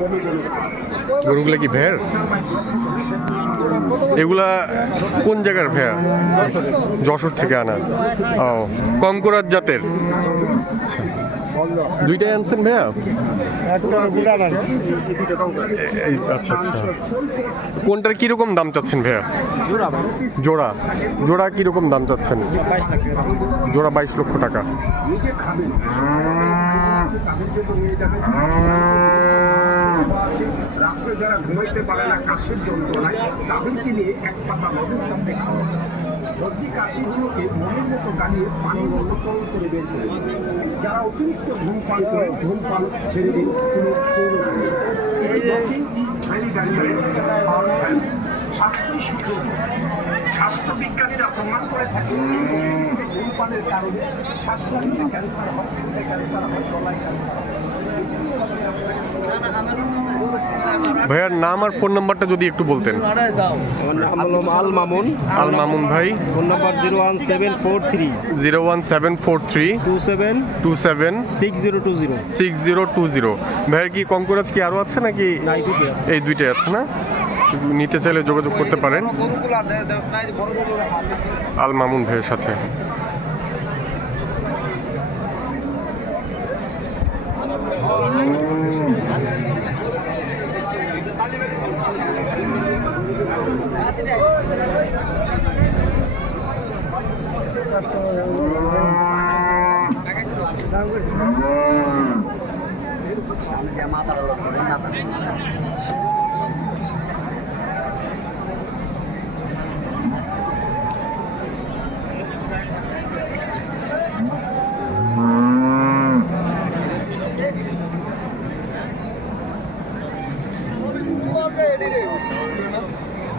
বমি গরুগুলা কি ভেড়? এগুলা কোন জায়গার ভেয়া যশোর থেকে আনা। ও কঙ্করাজ জাতের। দুইটাই আনছেন ভাইয়া? আচ্ছা আচ্ছা। কোনটার কীরকম দাম চাচ্ছেন ভাইয়া? জোড়া জোড়া। কীরকম দাম চাচ্ছেন? জোড়া বাইশ লক্ষ টাকা। যাবেন রাত্রে যারা ঘুমাইতে পারে না, কাশির যন্ত্রণায়, তাদেরকে নিয়ে এক পাতা লবণ কাটতে খাওয়া সর্দি কাশিগুলোকে মনের মতো পানির মতো তরল করে বের করে যারা অতিরিক্ত ধূমপান করে, ধূমপান ছেড়ে দিন কোনো পাওয়ার ফ্যান স্বাস্থ্যবিজ্ঞানীরা প্রমাণ করে থাকে ধূমপানের কারণে শ্বাসনালীতে ক্যান্সার হয় হয়, গলায় ক্যান্সার ভাইয়ার নাম আর ফোন নাম্বারটা যদি একটু বলতেন। নাম হলো আল মামুন। আল মামুন ভাই। Phone number zero one seven four three. Zero one seven four three. Two seven two seven six zero two zero. Six zero two zero. ভাইয়ের কি কঙ্করাজ কি আরও আছে নাকি? এই দুইটাই আছে। না? নিতে চাইলে যোগাযোগ করতে পারেন। আল মামুন ভাইয়ের সাথে। মাথার মাথা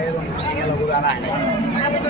এরকম সিঙ্গেল করে আনা হয়